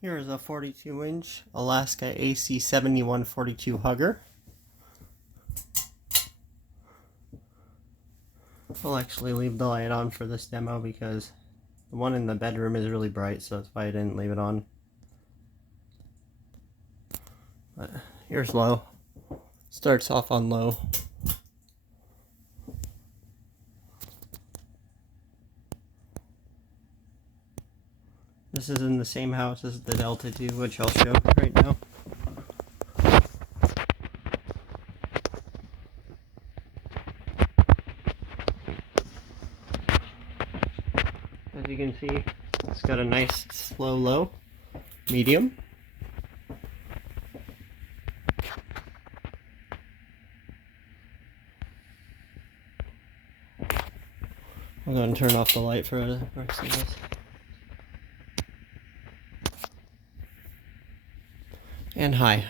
Here is a 42-inch Alaska AC-7142 hugger. I'll actually leave the light on for this demo because the one in the bedroom is really bright, so that's why I didn't leave it on. But here's low. Starts off on low. This is in the same house as the Delta 2, which I'll show right now. As you can see, it's got a nice slow low, medium. I'm going to turn off the light for the rest of this. And high.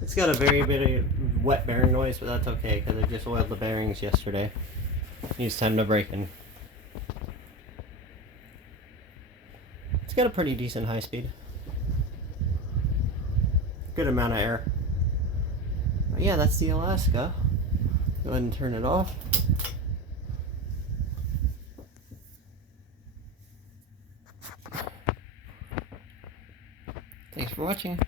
It's got a very bit of wet bearing noise, but that's okay because I just oiled the bearings yesterday. Needs time to break in. It's got a pretty decent high speed. Good amount of air. But yeah, that's the Alaska. Go ahead and turn it off. Thanks for watching.